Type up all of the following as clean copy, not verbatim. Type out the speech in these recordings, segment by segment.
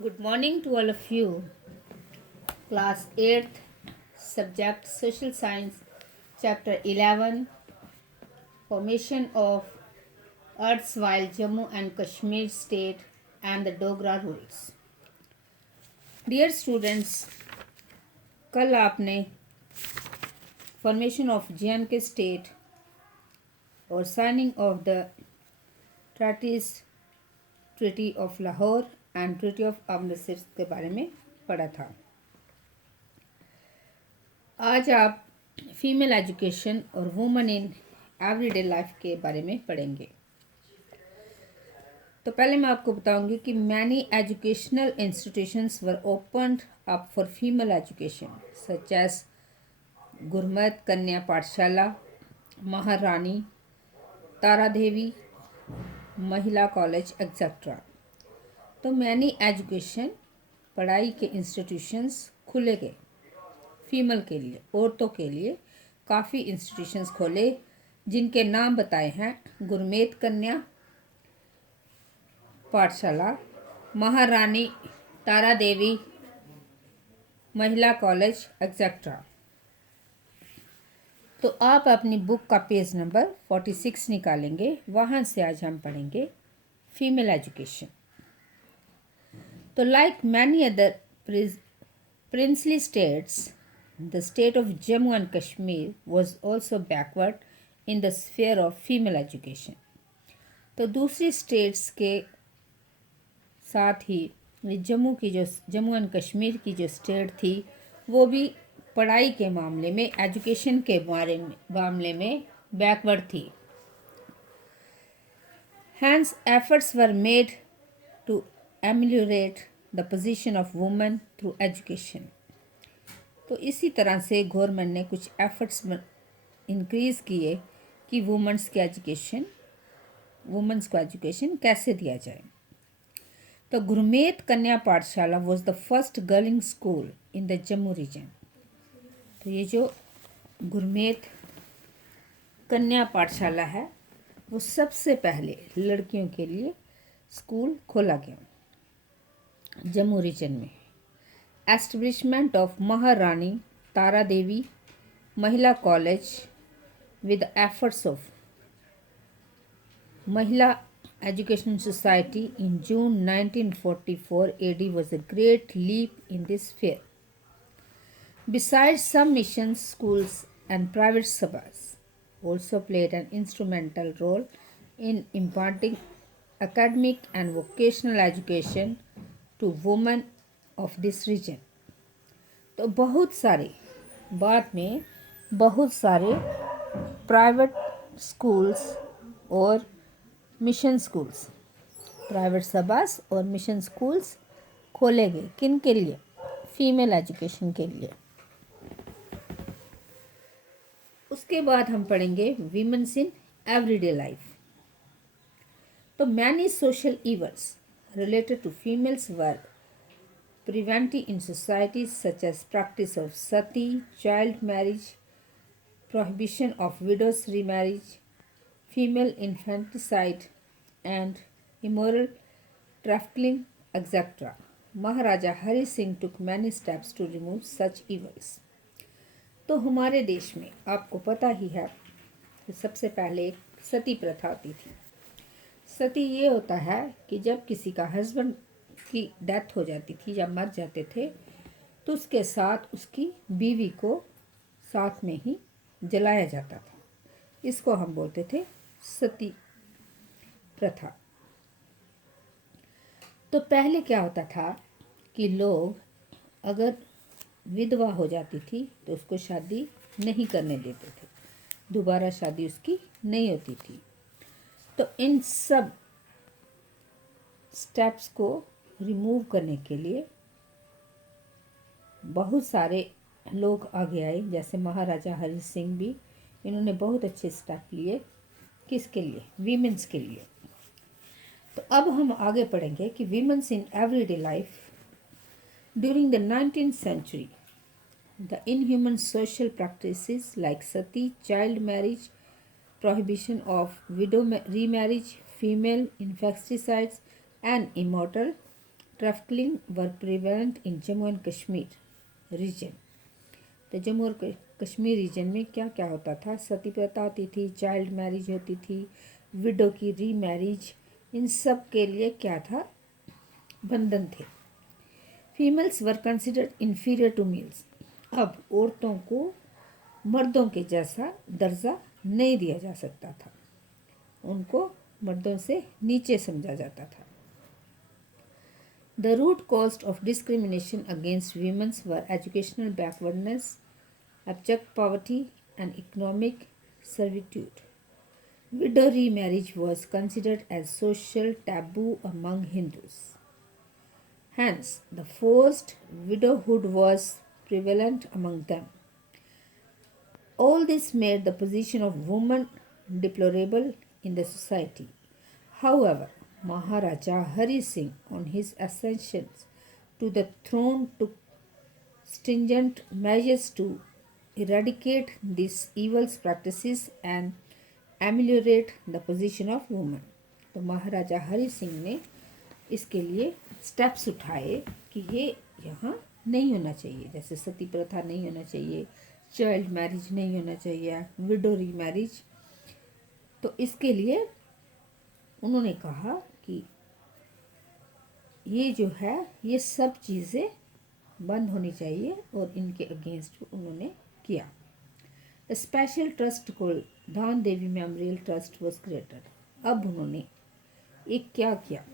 Good morning to all of you. Class 8th, subject Social Science, Chapter 11, Formation of Erstwhile Jammu and Kashmir State and the Dogra Rules. Dear students, कल आपने formation of J state और signing off the treaty of Lahore and treaty of Amritsar के बारे में पढ़ा था। आज आप फीमेल एजुकेशन और वुमेन इन एवरीडे लाइफ के बारे में पढ़ेंगे। तो पहले मैं आपको बताऊंगी कि many educational institutions were opened up for female education such as Gurmat Kanya Pathshala, Maharani, Tara Devi, Mahila college etcetera. तो मैनी एजुकेशन पढ़ाई के इंस्टीट्यूशंस खुले गए फीमेल के लिए, औरतों के लिए काफ़ी इंस्टीट्यूशंस खोले जिनके नाम बताए हैं गुरमेत कन्या पाठशाला, महारानी, तारा देवी, महिला कॉलेज एक्सेट्रा। तो आप अपनी बुक का पेज नंबर 46 निकालेंगे, वहाँ से आज हम पढ़ेंगे फीमेल एजुकेशन। तो like many other princely states, the state of Jammu and Kashmir was also backward in the sphere of female education. तो दूसरी स्टेट्स के साथ ही जम्मू एंड कश्मीर की जो स्टेट थी वो भी पढ़ाई के मामले में, एजुकेशन के मामले में बैकवर्ड थी। Hence efforts were made to ameliorate the position of women through education. तो इसी तरह से गवर्नमेंट ने कुछ एफर्ट्स इंक्रीज़ किए कि वुमेंस को एजुकेशन कैसे दिया जाए। तो Gurmat Kanya Pathshala was the first girls school in the Jammu region. तो ये जो गुरमेत कन्या पाठशाला है वो सबसे पहले लड़कियों के लिए स्कूल खोला गया जम्मू रीजन में। एस्टेब्लिशमेंट ऑफ महारानी Tara Devi Mahila college with efforts of महिला education society in June 1944 AD was a great leap in this sphere. Besides, some mission schools and private sabhas also played an instrumental role in imparting academic and vocational education to women of this region. तो बाद में बहुत सारे private schools और mission schools, private सभास और mission schools खोले गए। किन के लिए? फीमेल एजुकेशन के लिए। उसके बाद हम पढ़ेंगे वीमेंस इन एवरीडे लाइफ। तो many social events related to females were prevented in societies such as practice of sati, child marriage, prohibition of widows' remarriage, female infanticide, and immoral trafficking, etc. Maharaja Hari Singh took many steps to remove such evils. तो हमारे देश में आपको पता ही है कि सबसे पहले एक सती प्रथा होती थी। सती ये होता है कि जब किसी का हस्बैंड की डेथ हो जाती थी या मर जाते थे तो उसके साथ उसकी बीवी को साथ में ही जलाया जाता था। इसको हम बोलते थे सती प्रथा। तो पहले क्या होता था कि लोग अगर विधवा हो जाती थी तो उसको शादी नहीं करने देते थे, दोबारा शादी उसकी नहीं होती थी। तो इन सब स्टेप्स को रिमूव करने के लिए बहुत सारे लोग आगे आए, जैसे महाराजा हरि सिंह भी। इन्होंने बहुत अच्छे स्टेप लिए। किसके लिए? वीमेंस के लिए। तो अब हम आगे पढ़ेंगे कि women's in everyday life during the 19th century, the inhuman social practices like sati, child marriage, prohibition of widow remarriage, female infanticides, and immoral trafficking were prevalent in Jammu and Kashmir region. तो जम्मू और Kashmir reason में क्या क्या होता था? सती प्रथा होती थी, चाइल्ड मैरिज होती थी, विडो की री मैरिज, इन सब के लिए क्या था? बंधन थे। Females were considered inferior to males. अब औरतों को मर्दों के जैसा दर्जा नहीं दिया जा सकता था, उनको मर्दों से नीचे समझा जाता था। The root cause of discrimination against women were educational backwardness, abject poverty, and economic servitude. Widow remarriage was considered as social taboo among Hindus. Hence, the forced widowhood was prevalent among them. All this made the position of women deplorable in the society. However, Maharaja Hari Singh, on his ascension to the throne, took stringent measures to eradicate these evil practices and ameliorate the position of women. तो महाराजा हरि सिंह ने इसके लिए steps उठाए कि ये यहाँ नहीं होना चाहिए, जैसे सती प्रथा नहीं होना चाहिए, चाइल्ड मैरिज नहीं होना चाहिए, विडो री मैरिज। तो इसके लिए उन्होंने कहा कि ये जो है ये सब चीज़ें बंद होनी चाहिए और इनके अगेंस्ट उन्होंने किया। स्पेशल ट्रस्ट को दान Devi memorial trust was created. अब उन्होंने एक क्या किया,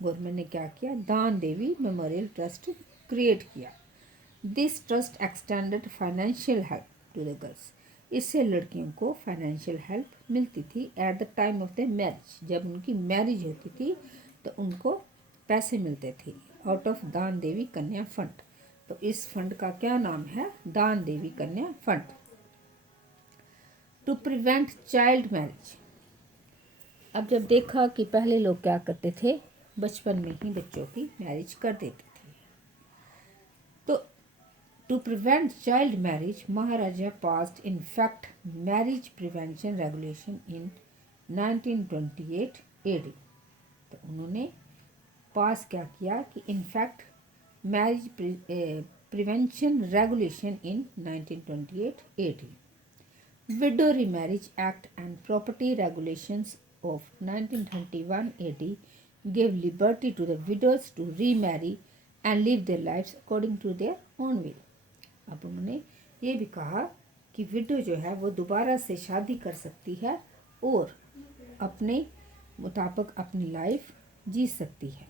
गवर्नमेंट ने क्या किया? Dan Devi memorial trust create किया। This trust extended financial help to the girls. इससे लड़कियों को फाइनेंशियल हेल्प मिलती थी at the time of the marriage. जब उनकी मैरिज होती थी तो उनको पैसे मिलते थे आउट ऑफ दान देवी कन्या फंड। तो इस फंड का क्या नाम है? Dan Devi Kanya fund. To prevent child marriage. अब जब देखा कि पहले लोग क्या करते थे, बचपन में ही बच्चों की मैरिज कर देते थे, तो to prevent child marriage, Maharaja passed in fact marriage prevention regulation in 1928 AD. तो उन्होंने पास क्या किया कि in fact marriage prevention regulation in 1928 AD. Widow Remarriage Act and Property Regulations of 1931 AD gave liberty to the widows to remarry and live their lives according to their own will. अब उन्होंने ये भी कहा कि विडो जो है वो दोबारा से शादी कर सकती है और अपने मुताबिक अपनी लाइफ जी सकती है।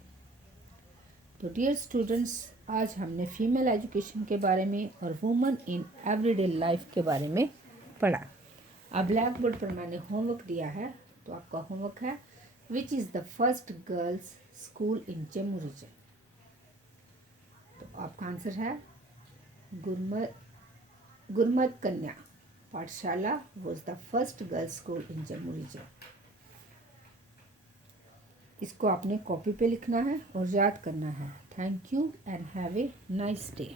तो डियर स्टूडेंट्स, आज हमने फीमेल एजुकेशन के बारे में और वुमेन इन एवरीडे लाइफ के बारे में पढ़ा। अब ब्लैक बोर्ड पर मैंने होमवर्क दिया है, तो आपका होमवर्क है which is the first girls school in Jammu region. तो आपका आंसर है Gurmat Kanya Pathshala was the first girls school in Jammu region. इसको आपने कॉपी पे लिखना है और याद करना है। Thank you and have a nice day.